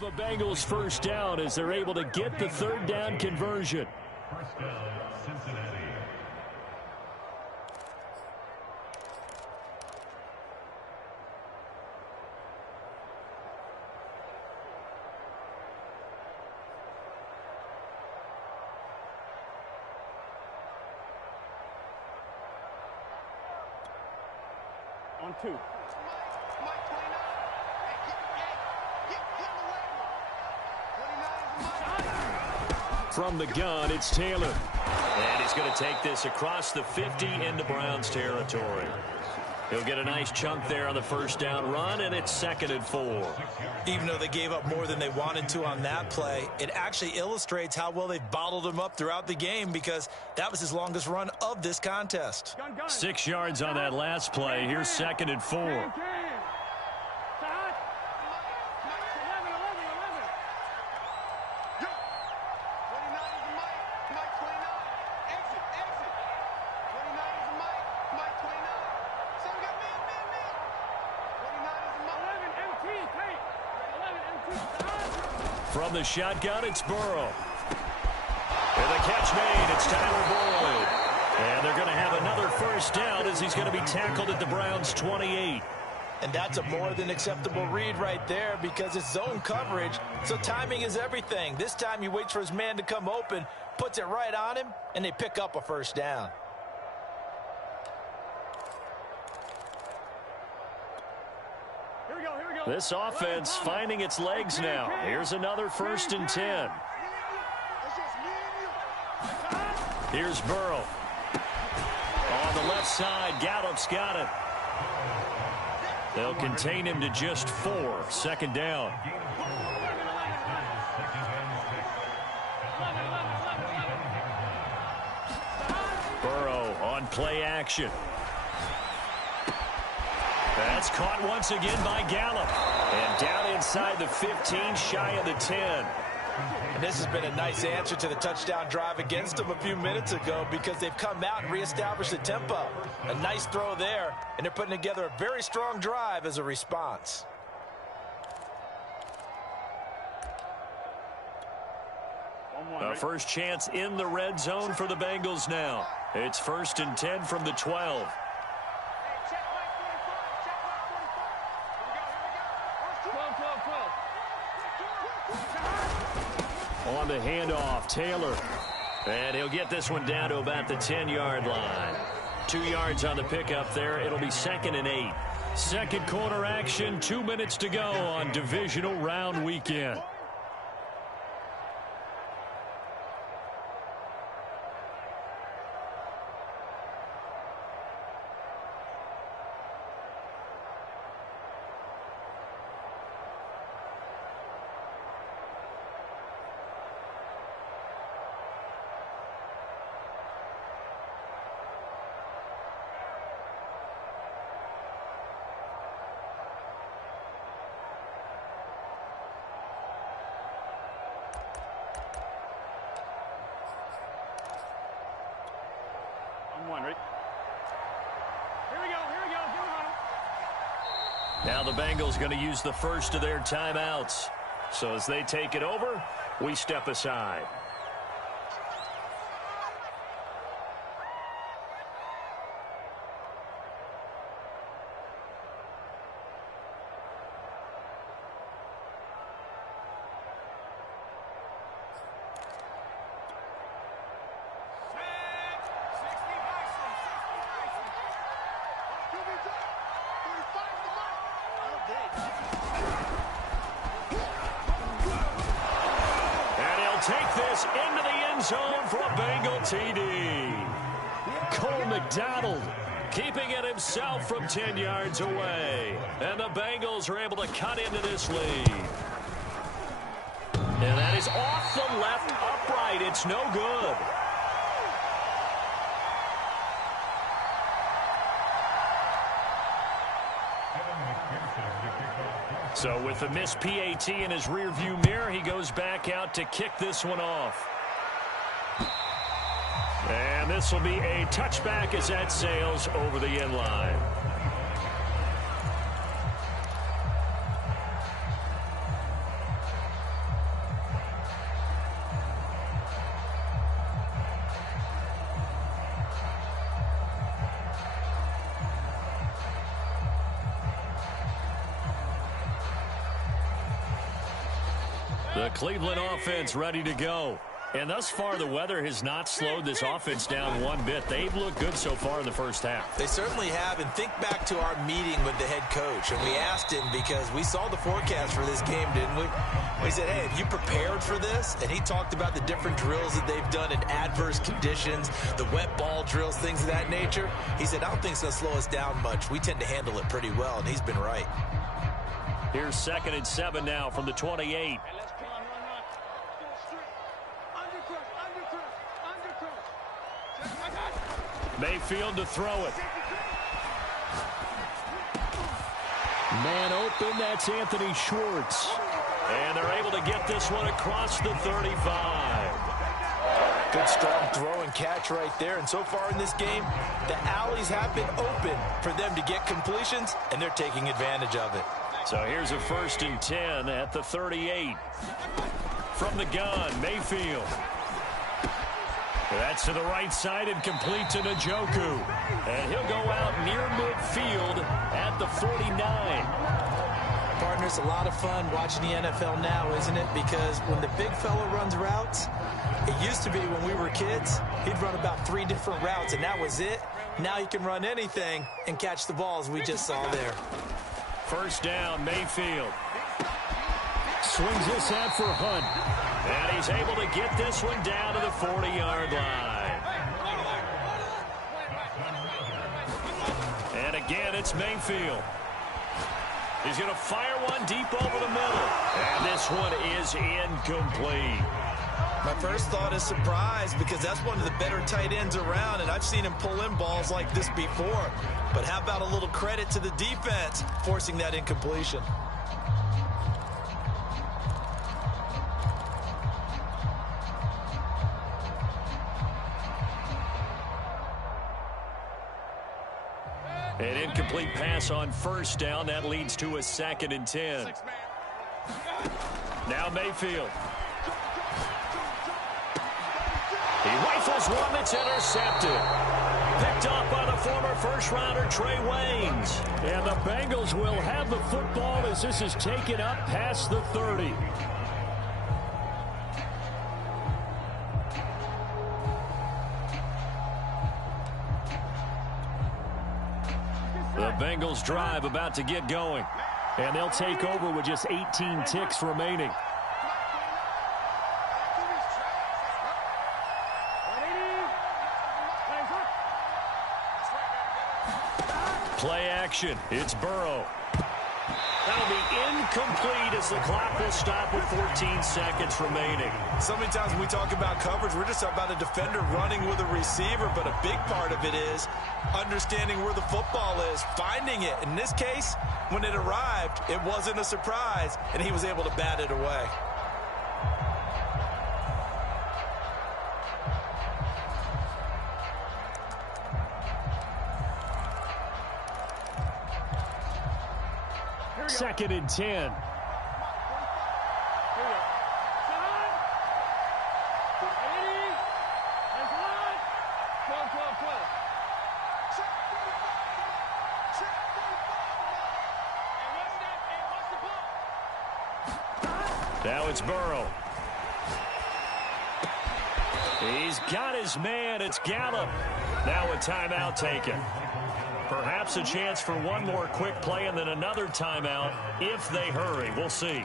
have a Bengals first down as they're able to get the third down conversion. First down, Cincinnati. On 2. From the gun, it's Taylor. And he's going to take this across the 50 into Browns territory. He'll get a nice chunk there on the first down run, and it's 2nd and 4. Even though they gave up more than they wanted to on that play, it actually illustrates how well they've bottled him up throughout the game because that was his longest run of this contest. 6 yards on that last play. Here's 2nd and 4. From the shotgun, it's Burrow. And the catch made, it's Tyler Boyd. And they're going to have another first down as he's going to be tackled at the Browns' 28. And that's a more than acceptable read right there because it's zone coverage, so timing is everything. This time he waits for his man to come open, puts it right on him, and they pick up a first down. This offense finding its legs now. Here's another 1st and 10. Here's Burrow. On the left side, Gallup's got it. They'll contain him to just 4. 2nd down. Burrow on play action. That's caught once again by Gallup. And down inside the 15, shy of the 10. And this has been a nice answer to the touchdown drive against them a few minutes ago because they've come out and reestablished the tempo. A nice throw there, and they're putting together a very strong drive as a response. A first chance in the red zone for the Bengals now. It's 1st and 10 from the 12. On the handoff, Taylor. And he'll get this one down to about the 10-yard line. 2 yards on the pickup there. It'll be 2nd and 8. Second quarter action, 2 minutes to go on divisional round weekend. Now the Bengals going to use the first of their timeouts. So as they take it over, we step aside. Take this into the end zone for a Bengal TD. Cole McDonald keeping it himself from 10 yards away. And the Bengals are able to cut into this lead. And that is off the left upright. It's no good. So with the missed PAT in his rearview mirror, he goes back out to kick this one off. And this will be a touchback as that sails over the end line. The Cleveland offense ready to go. And thus far, the weather has not slowed this offense down one bit. They've looked good so far in the first half. They certainly have. And think back to our meeting with the head coach. And we asked him, because we saw the forecast for this game, didn't we? We said, hey, have you prepared for this? And he talked about the different drills that they've done in adverse conditions, the wet ball drills, things of that nature. He said, I don't think it's going to slow us down much. We tend to handle it pretty well, and he's been right. Here's 2nd and 7 now from the 28. Mayfield to throw it. Man open, that's Anthony Schwartz. And they're able to get this one across the 35. Good strong throw and catch right there. And so far in this game, the alleys have been open for them to get completions, and they're taking advantage of it. So here's a 1st and 10 at the 38. From the gun, Mayfield. That's to the right side and complete to Njoku. And he'll go out near midfield at the 49. Partner, it's a lot of fun watching the NFL now, isn't it? Because when the big fella runs routes, it used to be when we were kids, he'd run about 3 different routes, and that was it. Now he can run anything and catch the balls we just saw there. 1st down, Mayfield. Swings this out for Hunt. And he's able to get this one down to the 40-yard line. And again, it's Mayfield. He's going to fire one deep over the middle. And this one is incomplete. My first thought is surprise, because that's one of the better tight ends around, and I've seen him pull in balls like this before. But how about a little credit to the defense forcing that incompletion? An incomplete pass on 1st down. That leads to a 2nd and 10. Now Mayfield. He rifles one that's intercepted. Picked off by the former first-rounder Trey Waynes. And the Bengals will have the football as this is taken up past the 30. The Bengals drive about to get going. And they'll take over with just 18 ticks remaining. Play action. It's Burrow. That'll be incomplete as the clock will stop with 14 seconds remaining. So many times when we talk about coverage, we're just talking about a defender running with a receiver, but a big part of it is understanding where the football is, finding it. In this case, when it arrived, it wasn't a surprise, and he was able to bat it away. Second and 10. Now it's Burrow. He's got his man. It's Gallup. Now a timeout taken. Perhaps a chance for one more quick play and then another timeout if they hurry. We'll see.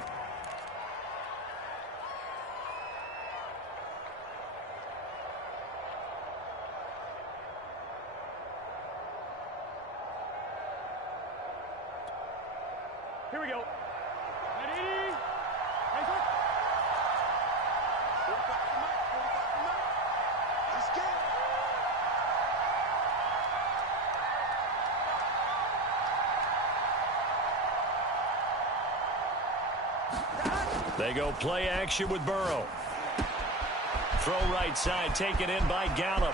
Here we go. Ready? Let's go. They go play action with Burrow. Throw right side taken in by Gallup.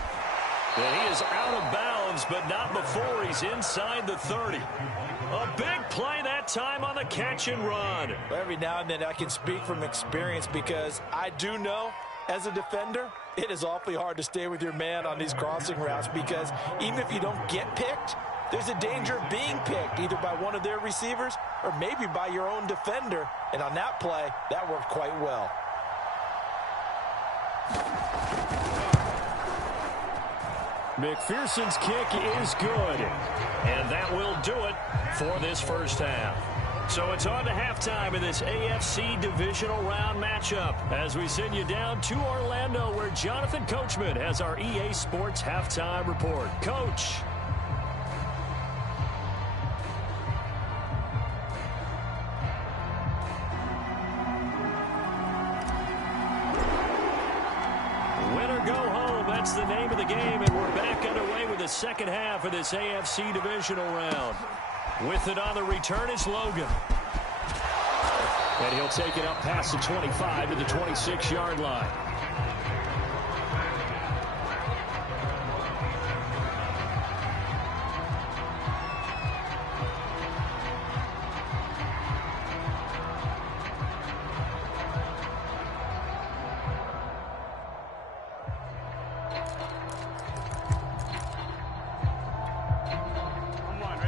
And he is out of bounds, but not before he's inside the 30. A big play that time on the catch and run. Every now and then I can speak from experience because I do know as a defender, it is awfully hard to stay with your man on these crossing routes because even if you don't get picked, there's a danger of being picked either by one of their receivers or maybe by your own defender. And on that play, that worked quite well. McPherson's kick is good. And that will do it for this first half. So it's on to halftime in this AFC divisional round matchup as we send you down to Orlando where Jonathan Coachman has our EA Sports halftime report. Coach. That's the name of the game, and we're back underway with the second half of this AFC divisional round. With it on the return is Logan. And he'll take it up past the 25 to the 26-yard line.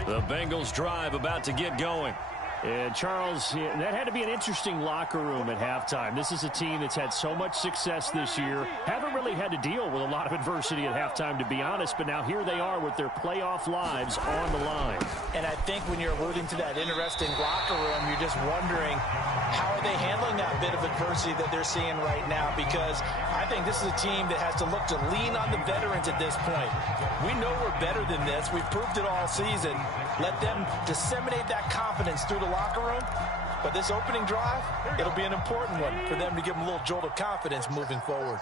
The Bengals drive about to get going. And Charles, that had to be an interesting locker room at halftime. This is a team that's had so much success this year. Haven't really had to deal with a lot of adversity at halftime, to be honest. But now here they are with their playoff lives on the line. And I think when you're alluding to that interesting locker room, you're just wondering how are they handling that bit of adversity that they're seeing right now? Because I think this is a team that has to look to lean on the veterans at this point. We know we're better than this. We've proved it all season. Let them disseminate that confidence through the locker room. But this opening drive, it'll be an important one for them to give them a little jolt of confidence moving forward.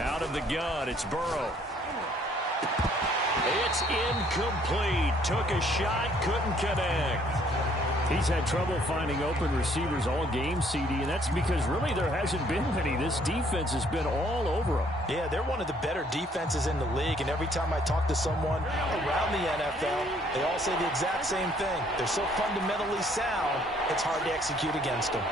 Out of the gun, it's Burrow. It's incomplete. Took a shot, couldn't connect. He's had trouble finding open receivers all game, CD, and that's because really there hasn't been many. This defense has been all over them. Yeah, they're one of the better defenses in the league, and every time I talk to someone around the NFL, they all say the exact same thing. They're so fundamentally sound, it's hard to execute against them.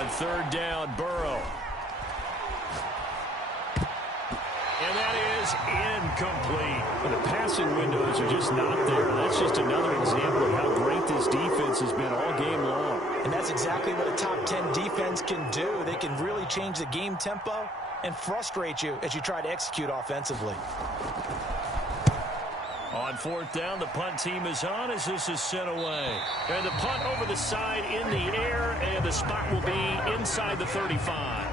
On third down, Burrow. And that is incomplete. The passing windows are just not there. That's just another example of how great this defense has been all game long. And that's exactly what a top 10 defense can do. They can really change the game tempo and frustrate you as you try to execute offensively. On fourth down, the punt team is on as this is sent away. And the punt over the side in the air, and the spot will be inside the 35.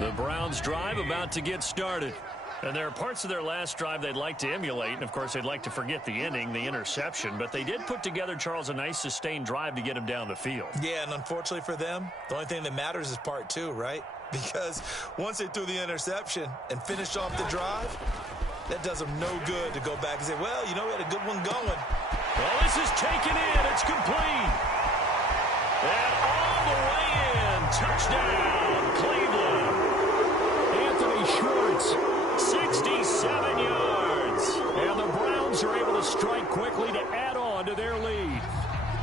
The Browns drive about to get started. And there are parts of their last drive they'd like to emulate. And, of course, they'd like to forget the ending, the interception. But they did put together, Charles, a nice sustained drive to get him down the field. Yeah, and unfortunately for them, the only thing that matters is part two, right? Because once they threw the interception and finished off the drive, that does them no good to go back and say, well, you know, we had a good one going. Well, this is taken in. It's complete. And all the way in. Touchdown, Cleveland. Anthony Schwartz, 67 yards. And the Browns are able to strike quickly to add on to their lead.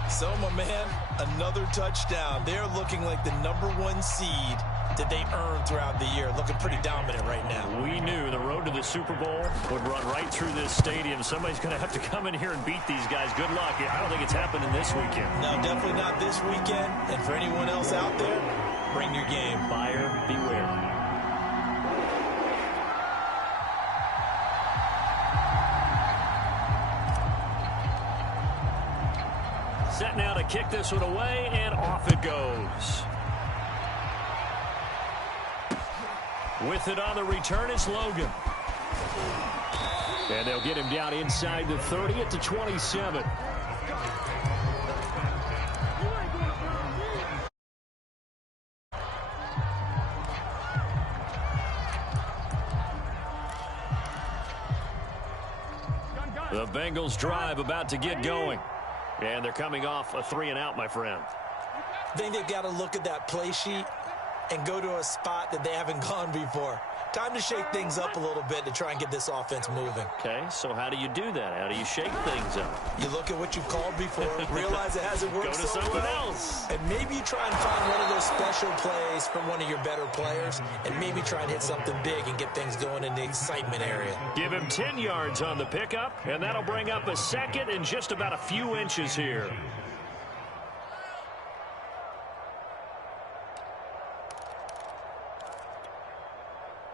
So, my man, another touchdown. They're looking like the #1 seed that they earned throughout the year. Looking pretty dominant right now. We knew the road to the Super Bowl would run right through this stadium. Somebody's going to have to come in here and beat these guys. Good luck. I don't think it's happening this weekend. No, definitely not this weekend. And for anyone else out there, bring your game. Buyer beware. Set now to kick this one away, and off it goes. With it on the return is Logan. And they'll get him down inside the 30 at the 27. The Bengals drive about to get going. And they're coming off a 3-and-out, my friend. I think they've got to look at that play sheet and go to a spot that they haven't gone before. Time to shake things up a little bit to try and get this offense moving. Okay, so how do you do that? How do you shake things up? You look at what you've called before, realize it hasn't worked Go to so something well, else. and maybe you try and find one of those special plays from one of your better players, and maybe try and hit something big and get things going in the excitement area. Give him 10 yards on the pickup, and that'll bring up a second and just about a few inches here.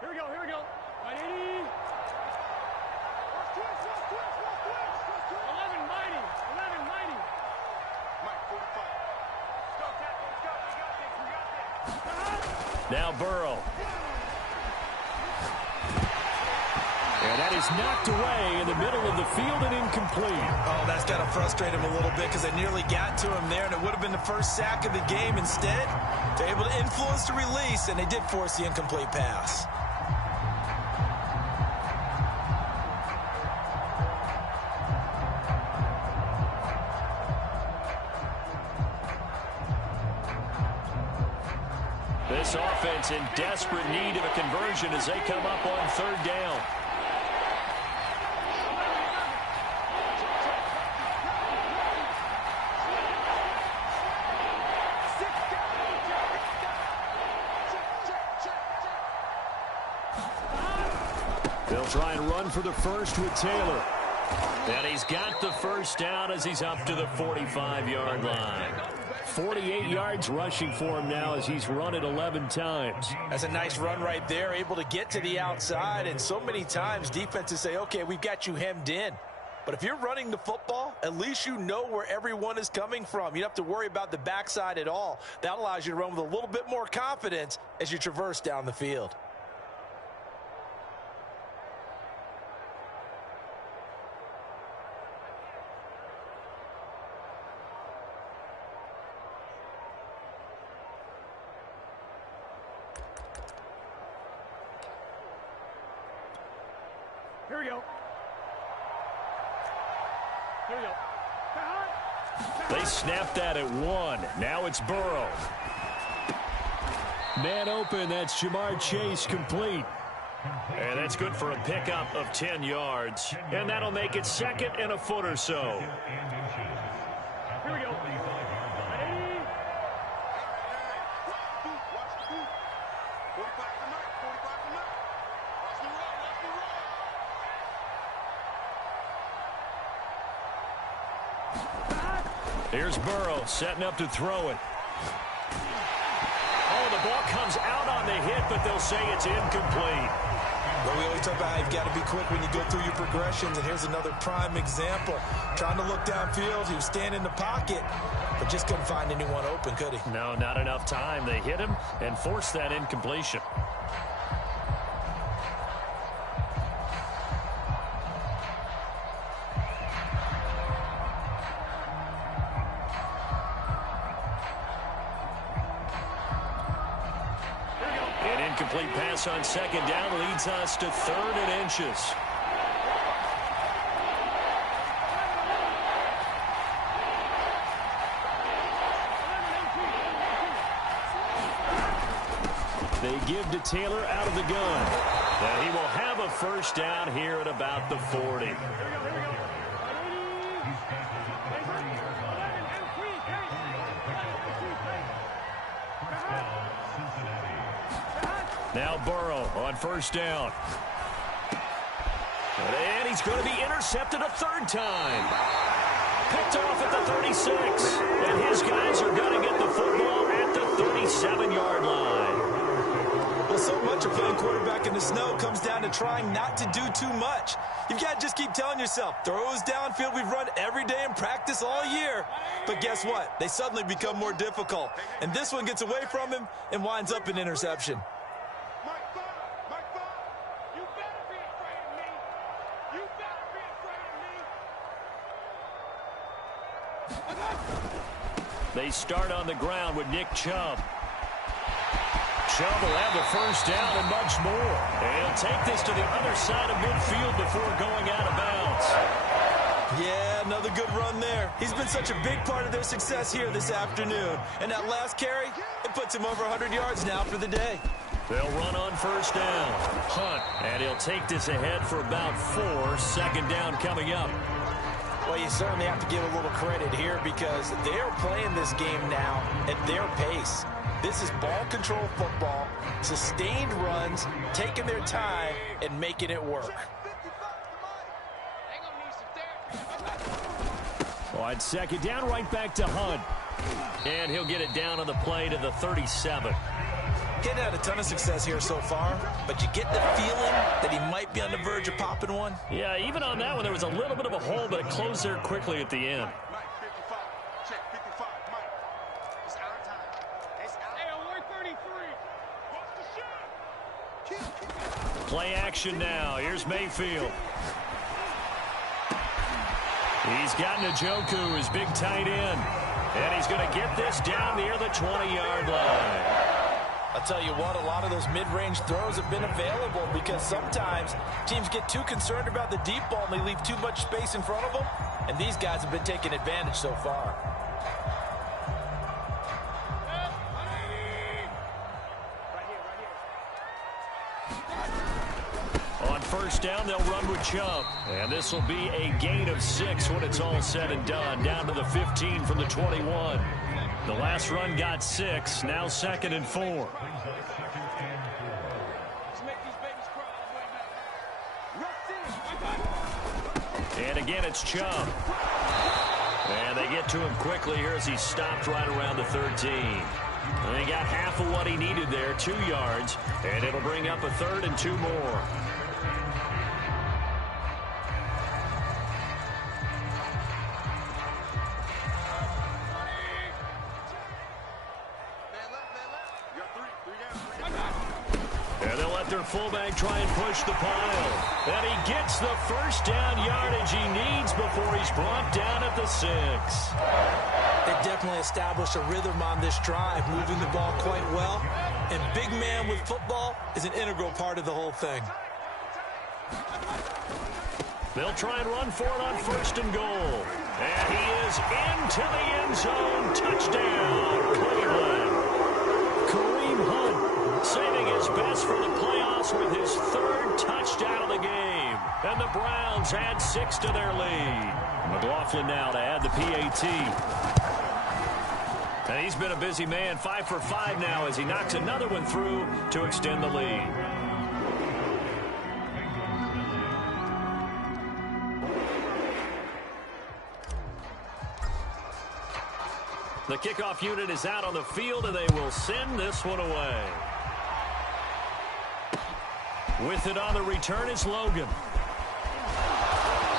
Here we go. 180. 11 mighty. Mike, 45. Let's go, Tackle. Let's go. We got this. Now Burrow. And that is knocked away in the middle of the field and incomplete. Oh, that's got to frustrate him a little bit because they nearly got to him there, and it would have been the first sack of the game. Instead, they're able to influence the release, and they did force the incomplete pass. This offense in desperate need of a conversion as they come up on 3rd down. They'll try and run for the first with Taylor. And he's got the first down as he's up to the 45-yard line. 48 yards rushing for him now as he's run it 11 times. That's a nice run right there, able to get to the outside. And so many times defenses say, okay, we've got you hemmed in. But if you're running the football, at least you know where everyone is coming from. You don't have to worry about the backside at all. That allows you to run with a little bit more confidence as you traverse down the field. Here we go. They snapped that at 1. Now it's Burrow. Man open, that's Jamar Chase complete. And that's good for a pickup of 10 yards. And that'll make it 2nd and a foot or so. Here we go. 180. Here's Burrow setting up to throw it. Oh, the ball comes out on the hit, but they'll say it's incomplete. Well, we always talk about how you've got to be quick when you go through your progressions, and here's another prime example. Trying to look downfield, he was standing in the pocket, but just couldn't find anyone open, could he? No, not enough time. They hit him and forced that incompletion. Incomplete pass on 2nd down leads us to 3rd and inches. They give to Taylor out of the gun. And he will have a first down here at about the 40. Now Burrow on 1st down. And he's going to be intercepted a 3rd time. Picked off at the 36. And his guys are going to get the football at the 37-yard line. Well, so much of playing quarterback in the snow comes down to trying not to do too much. You've got to just keep telling yourself, throws downfield we've run every day in practice all year. But guess what? They suddenly become more difficult. And this one gets away from him and winds up an interception. They start on the ground with Nick Chubb. Chubb will have the first down and much more. And he'll take this to the other side of midfield before going out of bounds. Yeah, another good run there. He's been such a big part of their success here this afternoon. And that last carry, it puts him over 100 yards now for the day. They'll run on first down. Hunt, and he'll take this ahead for about 4. Second down coming up. Well, you certainly have to give a little credit here because they're playing this game now at their pace. This is ball control football, sustained runs, taking their time, and making it work. On second down, right back to Hunt. And he'll get it down on the play to the 37. Getting had a ton of success here so far, but you get the feeling that he might be on the verge of popping one. Yeah, even on that one, there was a little bit of a hole, but it closed there quickly at the end. Mike, 55. Check, 55. Mike. It's our time. It's our time. Hey, 133. Play action now. Here's Mayfield. He's got Njoku, his big tight end. And he's going to get this down near the 20-yard line. I'll tell you what, a lot of those mid-range throws have been available because sometimes teams get too concerned about the deep ball and they leave too much space in front of them. And these guys have been taking advantage so far. On first down, they'll run with Chubb. And this will be a gain of 6 when it's all said and done. Down to the 15 from the 21. The last run got 6. Now 2nd and 4. And again, it's Chubb. And they get to him quickly here as he stopped right around the 13. And he got half of what he needed there, 2 yards. And it'll bring up a 3rd and 2 more. Fullback try and push the pile. And he gets the first down yardage he needs before he's brought down at the 6. They've definitely established a rhythm on this drive, moving the ball quite well. And big man with football is an integral part of the whole thing. They'll try and run for it on 1st and goal. And he is into the end zone. Touchdown, Cleveland. Kareem Hunt saving his best for the playoffs with his 3rd touchdown of the game. And the Browns add 6 to their lead. McLaughlin now to add the PAT. And he's been a busy man, 5 for 5 now as he knocks another one through to extend the lead. The kickoff unit is out on the field, and they will send this one away. With it on the return is Logan.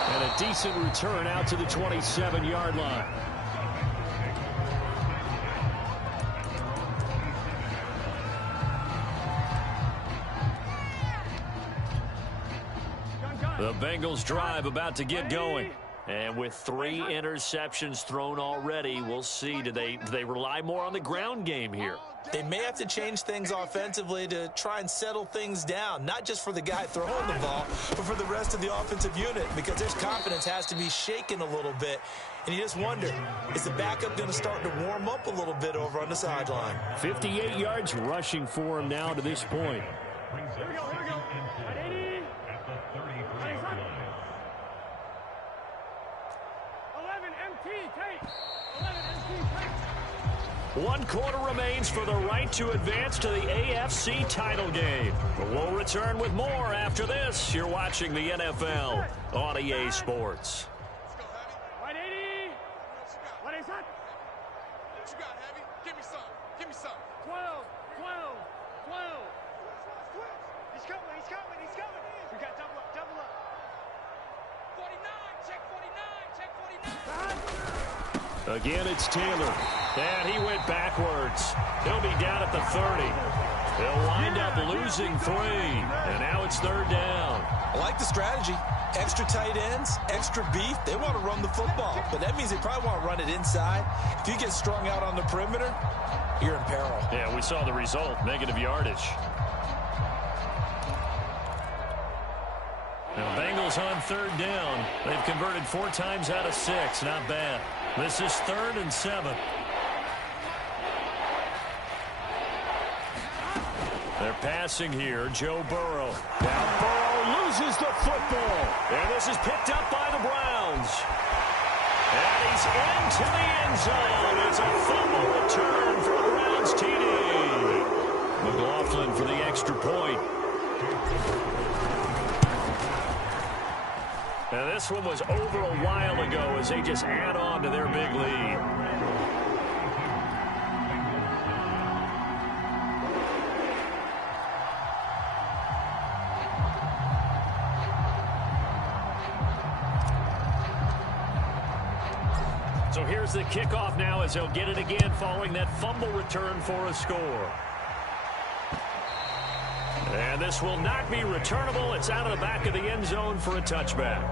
And a decent return out to the 27-yard line. The Bengals drive about to get going. And with 3 interceptions thrown already, we'll see. Do they rely more on the ground game here? They may have to change things offensively to try and settle things down, not just for the guy throwing the ball, but for the rest of the offensive unit, because their confidence has to be shaken a little bit. And you just wonder, is the backup going to start to warm up a little bit over on the sideline? 58 yards rushing for him now to this point. Here we go. 1 quarter remains for the right to advance to the AFC title game. But we'll return with more after this. You're watching the NFL on EA Sports. Let's go, Heavy. 180. What is that? What you got, Heavy? Give me some. 12. He's coming. We got double up. 49. Check 49. Again, it's Taylor. And he went backwards. He'll be down at the 30. They'll wind up losing 3. And now it's 3rd down. I like the strategy. Extra tight ends, extra beef. They want to run the football. But that means they probably want to run it inside. If you get strung out on the perimeter, you're in peril. Yeah, we saw the result. Negative yardage. Now Bengals on third down. They've converted 4 times out of 6. Not bad. This is 3rd and 7. They're passing here. Joe Burrow. Now Burrow loses the football. And this is picked up by the Browns. And he's into the end zone. It's a fumble return for the Browns TD. McLaughlin for the extra point. Now this one was over a while ago as they just add on to their big lead. So here's the kickoff now as they'll get it again following that fumble return for a score. And this will not be returnable. It's out of the back of the end zone for a touchback.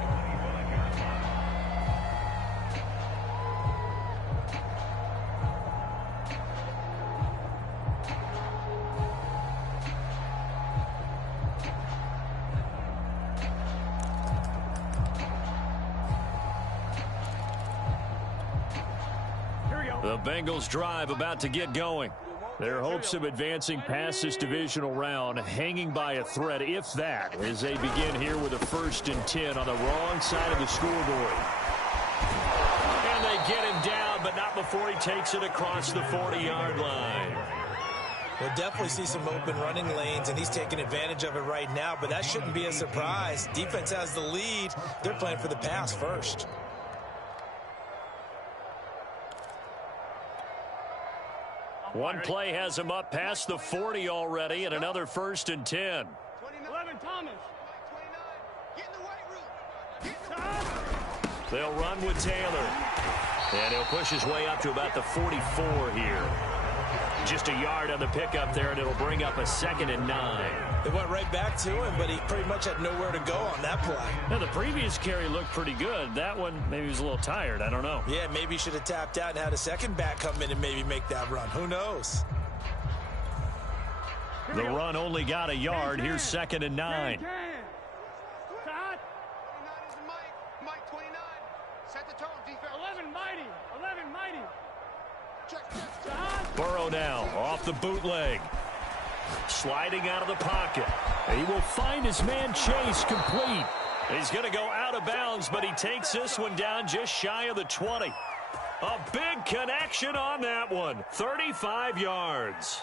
The Bengals drive about to get going. Their hopes of advancing past this divisional round hanging by a thread, if that, as they begin here with a 1st and 10 on the wrong side of the scoreboard. And they get him down, but not before he takes it across the 40-yard line. We'll definitely see some open running lanes, and he's taking advantage of it right now, but that shouldn't be a surprise. Defense has the lead. They're playing for the pass first. One play has him up past the 40 already, and another 1st and 10. 11 Thomas. Get in the weight room. They'll run with Taylor. And he'll push his way up to about the 44 here. Just a yard on the pickup there, and it'll bring up a 2nd and 9. They went right back to him, but he pretty much had nowhere to go on that play. Now, the previous carry looked pretty good. That one, maybe he was a little tired. I don't know. Yeah, maybe he should have tapped out and had a second back come in and maybe make that run. Who knows? The run only got a yard. Here's 2nd and 9. Mike 29. Set the tone, defense. 11 mighty. 11 mighty. Check. Burrow now off the bootleg. Sliding out of the pocket. He will find his man Chase complete. He's going to go out of bounds, but he takes this one down just shy of the 20. A big connection on that one. 35 yards.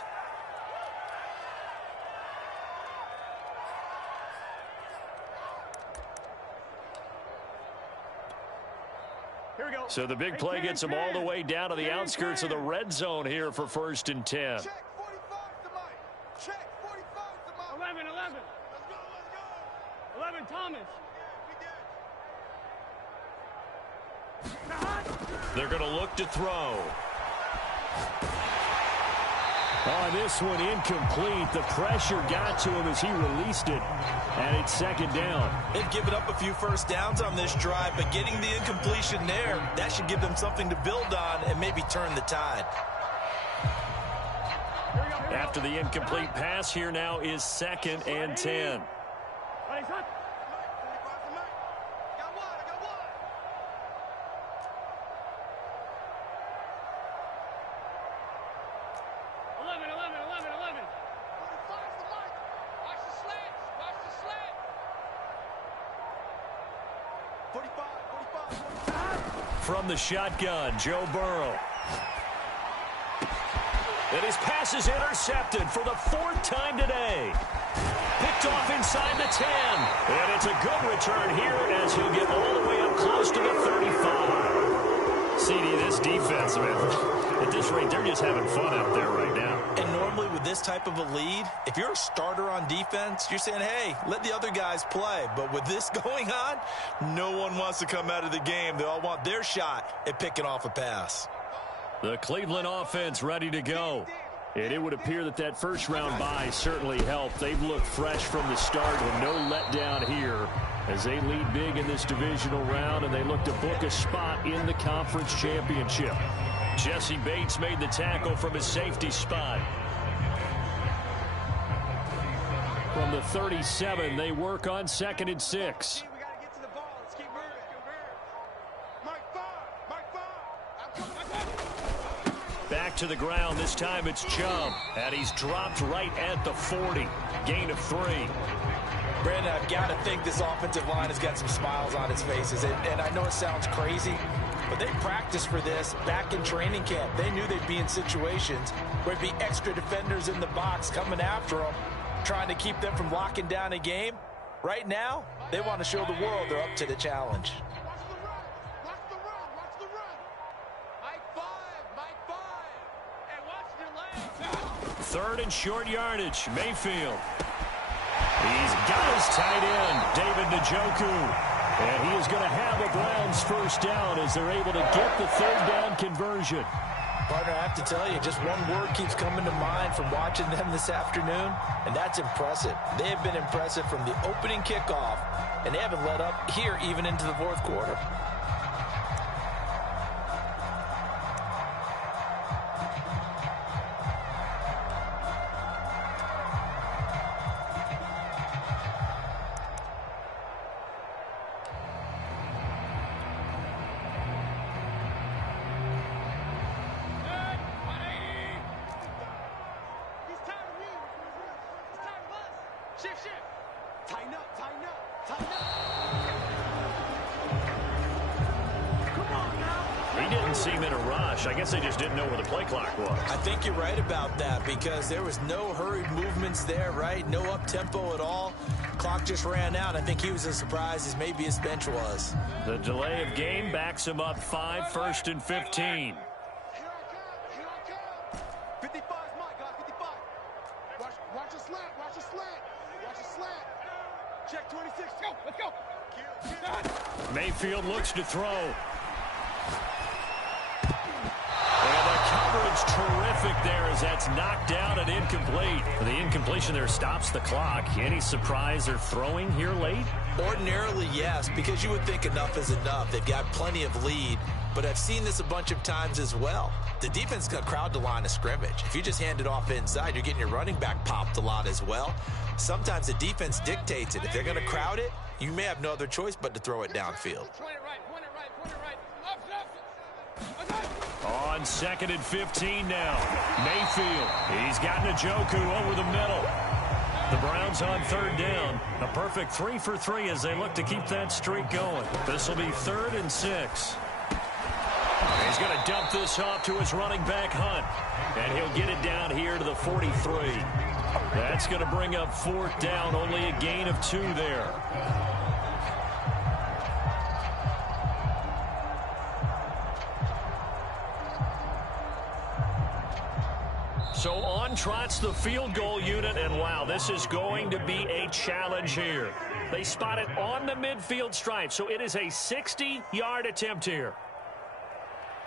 Here we go. So the big play gets him all the way down to the outskirts of the red zone here for 1st and 10. Check 45 to Mike. Check 45 to Mike. 11. Let's go. 11 Thomas. They're going to look to throw. Oh, this one incomplete. The pressure got to him as he released it. And it's 2nd down. They've given up a few first downs on this drive, but getting the incompletion there, that should give them something to build on and maybe turn the tide. After the incomplete pass, here now is 2nd and 10. From the shotgun, Joe Burrow. And his pass is intercepted for the 4th time today. Picked off inside the 10. And it's a good return here as he'll get all the way up close to the 35. CD, this defense, man, at this rate, they're just having fun out there right now. And normally with this type of a lead, if you're a starter on defense, you're saying, hey, let the other guys play. But with this going on, no one wants to come out of the game. They all want their shot at picking off a pass. The Cleveland offense ready to go. And it would appear that that first-round bye certainly helped. They've looked fresh from the start and no letdown here as they lead big in this divisional round, and they look to book a spot in the conference championship. Jesse Bates made the tackle from his safety spot. From the 37, they work on 2nd and 6. We got to get to the ball. Let's keep moving. Back to the ground. This time it's Chubb. And he's dropped right at the 40. Gain of 3. Brandon, I've got to think this offensive line has got some smiles on its faces. And I know it sounds crazy, but they practiced for this back in training camp. They knew they'd be in situations where there'd be extra defenders in the box coming after them, trying to keep them from locking down a game. Right now, they want to show the world they're up to the challenge. Watch the run. Mike 5. And watch your legs. 3rd and short yardage. Mayfield. He's got his tight end, David Njoku. And he is going to have a Browns first down as they're able to get the 3rd down conversion. Partner, I have to tell you, just one word keeps coming to mind from watching them this afternoon, and that's impressive. They have been impressive from the opening kickoff, and they haven't let up here even into the 4th quarter. Shift. Tighten up. Come on now. He didn't seem in a rush. I guess they just didn't know where the play clock was. I think you're right about that because there was no hurried movements there, right? No up-tempo at all. Clock just ran out. I think he was as surprised as maybe his bench was. The delay of game backs him up 5, 1st and 15. Here I come. 55 is mine, guys. 55. Watch a slant. Watch a slant. Check 26. Let's go. Mayfield looks to throw. And the coverage terrific there as that's knocked down and incomplete. The incompletion there stops the clock. Any surprise they're throwing here late? Ordinarily, yes, because you would think enough is enough. They've got plenty of lead, but I've seen this a bunch of times as well. The defense got crowd the line of scrimmage. If you just hand it off inside, you're getting your running back popped a lot as well. Sometimes the defense dictates it. If they're going to crowd it, you may have no other choice but to throw it downfield. Point it right. On 2nd and 15 now. Mayfield. He's got Njoku over the middle. The Browns on 3rd down. A perfect 3 for 3 as they look to keep that streak going. This will be 3rd and 6. He's going to dump this off to his running back, Hunt. And he'll get it down here to the 43. That's going to bring up 4th down. Only a gain of 2 there. So on trots the field goal unit, and wow, this is going to be a challenge here. They spot it on the midfield stripe, so it is a 60-yard attempt here.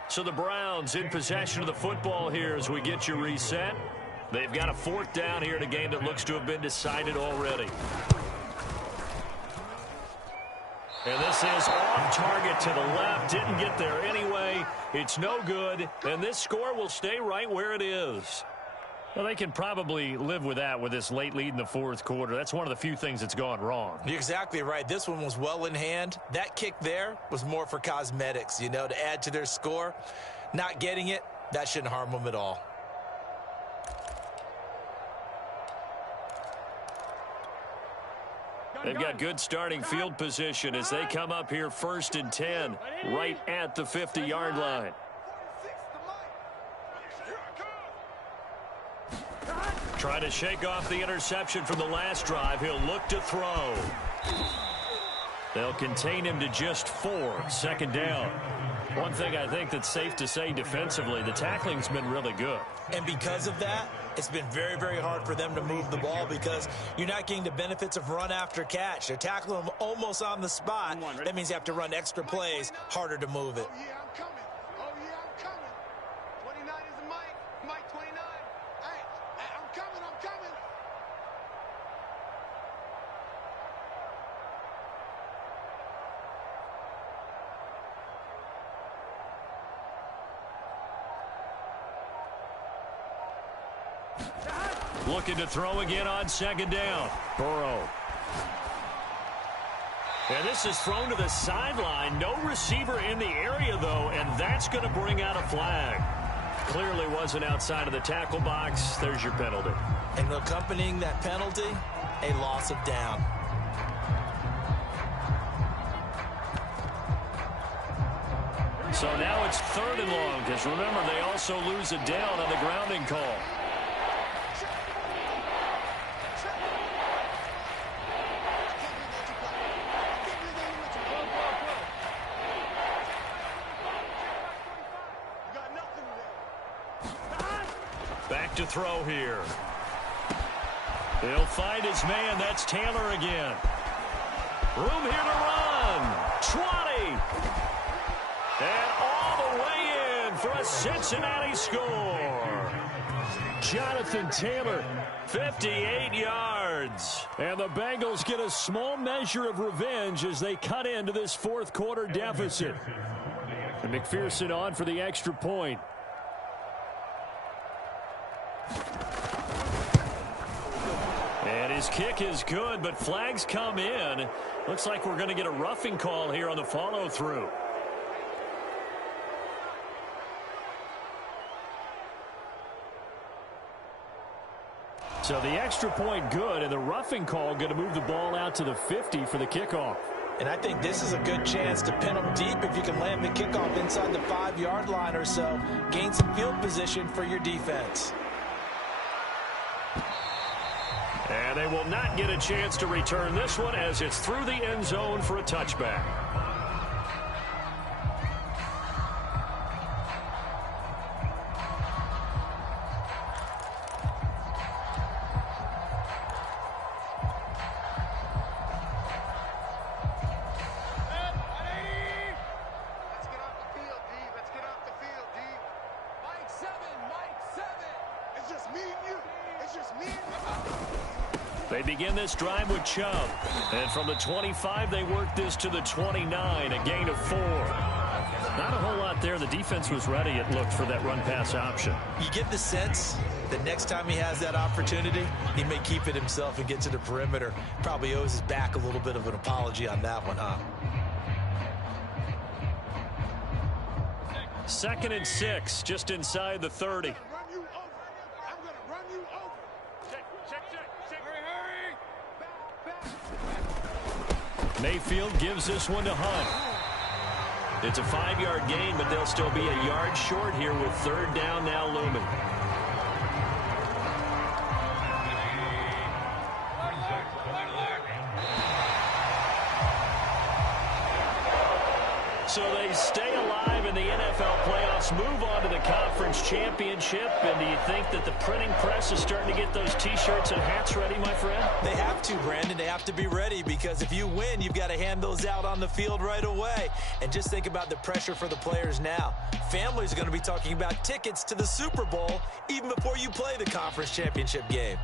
So the Browns in possession of the football here as we get you reset. They've got a 4th down here in a game that looks to have been decided already. And this is off target to the left. Didn't get there anyway. It's no good, and this score will stay right where it is. Well, they can probably live with that with this late lead in the 4th quarter. That's one of the few things that's gone wrong. You're exactly right. This one was well in hand. That kick there was more for cosmetics, you know, to add to their score. Not getting it, that shouldn't harm them at all. They've got good starting field position as they come up here 1st and 10, right at the 50-yard line. Trying to shake off the interception from the last drive. He'll look to throw. They'll contain him to just 4. 2nd down. One thing I think that's safe to say defensively, the tackling's been really good. And because of that, it's been very, very hard for them to move the ball because you're not getting the benefits of run after catch. They're tackling them almost on the spot. That means you have to run extra plays, harder to move it. Oh, yeah, I'm coming. 29 is the Mike. Mike 29. Hey, I'm coming. Looking to throw again on second down. Burrow. And this is thrown to the sideline. No receiver in the area, though, and that's going to bring out a flag. Clearly wasn't outside of the tackle box. There's your penalty. And accompanying that penalty, a loss of down. So now it's 3rd and long, because remember, they also lose a down on the grounding call. Back to throw here. He'll find his man. That's Taylor again. Room here to run. 20. And all the way in for a Cincinnati score. Jonathan Taylor, 58 yards. And the Bengals get a small measure of revenge as they cut into this 4th quarter deficit. And McPherson on for the extra point. And his kick is good, but flags come in. Looks like we're going to get a roughing call here on the follow-through. So the extra point good, and the roughing call going to move the ball out to the 50 for the kickoff. And I think this is a good chance to pin them deep if you can land the kickoff inside the 5-yard line or so. Gain some field position for your defense. And they will not get a chance to return this one as it's through the end zone for a touchback. They begin this drive with Chubb. And from the 25, they work this to the 29, a gain of 4. Not a whole lot there. The defense was ready, it looked, for that run-pass option. You get the sense that next time he has that opportunity, he may keep it himself and get to the perimeter. Probably owes his back a little bit of an apology on that one, huh? 2nd and 6, just inside the 30. Mayfield gives this one to Hunt. It's a 5-yard gain, but they'll still be a yard short here with 3rd down now looming. So they stay alive in the NFL playoffs, move on to the conference championship. And do you think that the printing press is starting to get those T-shirts and hats ready, my friend? They have to, Brandon. They have to be ready because if you win, you've got to hand those out on the field right away. And just think about the pressure for the players now. Families are going to be talking about tickets to the Super Bowl even before you play the conference championship game.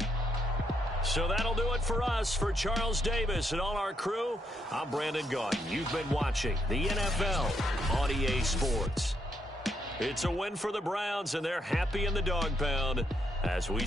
So that'll do it for us. For Charles Davis and all our crew, I'm Brandon Gaudin. You've been watching the NFL on EA Sports. It's a win for the Browns, and they're happy in the dog pound as we